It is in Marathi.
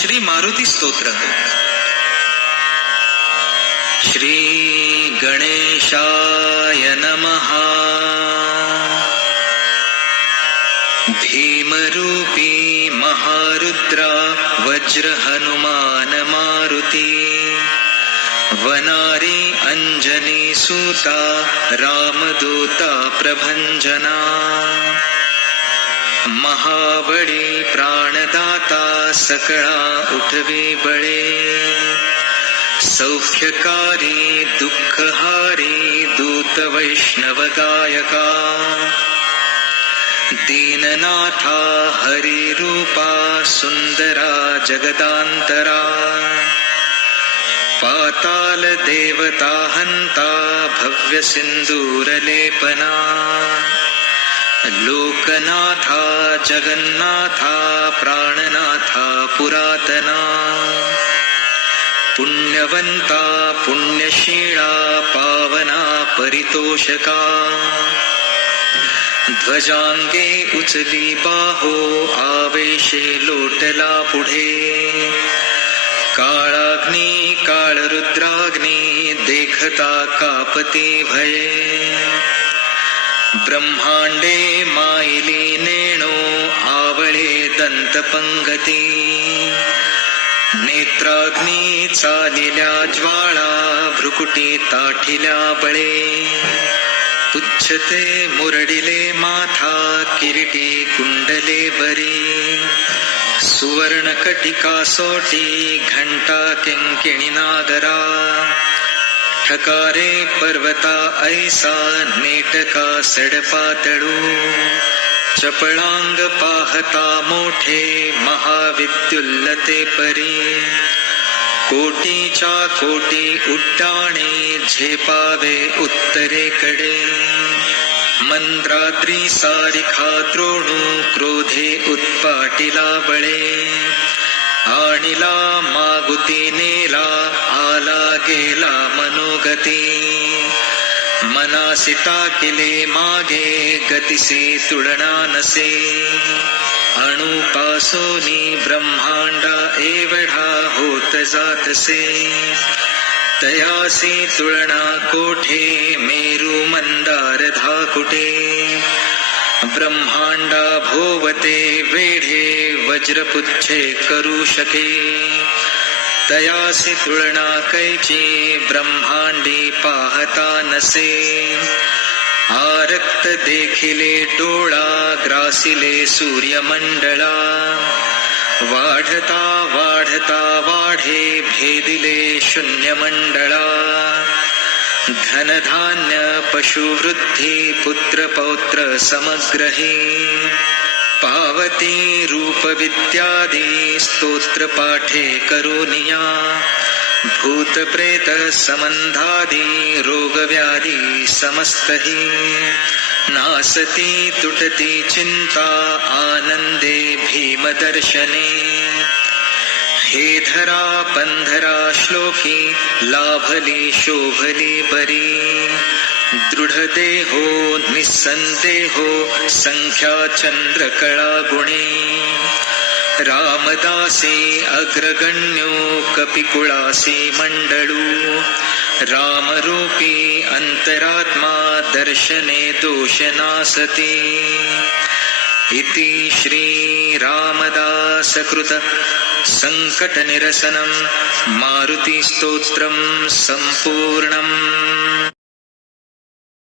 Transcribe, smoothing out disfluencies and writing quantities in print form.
श्री मारुती स्तोत्र. श्री गणेशाय नमः. भीमरूपी महारुद्रा वज्र हनुमान मारुती. वनारी अंजनी सूता रामदूता प्रभंजना. महाबळी प्राणदाता सकळा उठवे बळे. सौख्यकारी दुःखहारी दूत वैष्णव गायका. दीननाथा हरी रूपा सुंदरा जगदांतरा. पाताल देवता हंता भव्य सिंदूर लेपना. लोकनाथा जगन्नाथा प्राणनाथा पुरातना. पुण्यवंता पुण्यशीला पावना परितोषका. ध्वजांगे उचली बाहो आवेशे लोटला पुढे. काळाग्नी काळरुद्राग्नी देखता कापते भये. ब्रह्मांडे मायली नेणो आवळे दंतपंगती. नेत्राग्नी चालिल्या ज्वाळा भ्रुकुटी ताठिल्या बळे. पुच्छते मुरडिले माथा किरीटी कुंडले बरी. सुवर्ण कटिका सोटी घंटा किंकिणी नागरा. ठकारे पर्वता ऐसा नेटका सडपातळू. चपळांग पाहता मोठे महाविद्युल्लते परी. कोटीच्या कोटी उड्डाणे झेपावे उत्तरेकडे. मंद्राद्री सारिखा द्रोणू क्रोधे उत्पाटिला बळे. आणिला मागुती नेला आला गेला मनोगती. मनासी टाकिले मागे गतिसे तुलना नसे. अणुपासोनी ब्रह्मांडा एवढा होत जातसे. तयासी तुलना कोठे मेरू मंदार धाकुटे. ब्रह्मांडा भोवते वेढे वज्रपुच्छे करू शके. तयासी तुलना कैची ब्रह्मांडी पाहता नसे. आरक्त देखिले डोळा ग्रासिले सूर्यमंडळा. वाढता वाढता वाढे भेदिले शून्यमंडळा. धनधान्य पशुवृद्धी पुत्र पौत्र समग्रही. पावती रूप विद्यादी स्तोत्र पाठे करुनिया. भूत प्रेत संबंधादी रोग व्याधी समस्तही. नासती तुटती चिंता आनंदे भीम दर्शने. हे धरा पंधरा श्लोकी लाभली शोभली बरी. दृढ देहो निस्संदेहो संख्या चंद्रकळा गुणे. रामदासी अग्रगण्यो कपिकुळासी मंडळू. रामरूपी अंतरात्मा दर्शने दोषनासती. इति श्री रामदास कृत संकट निरसनं मारुती स्तोत्रं संपूर्णम्.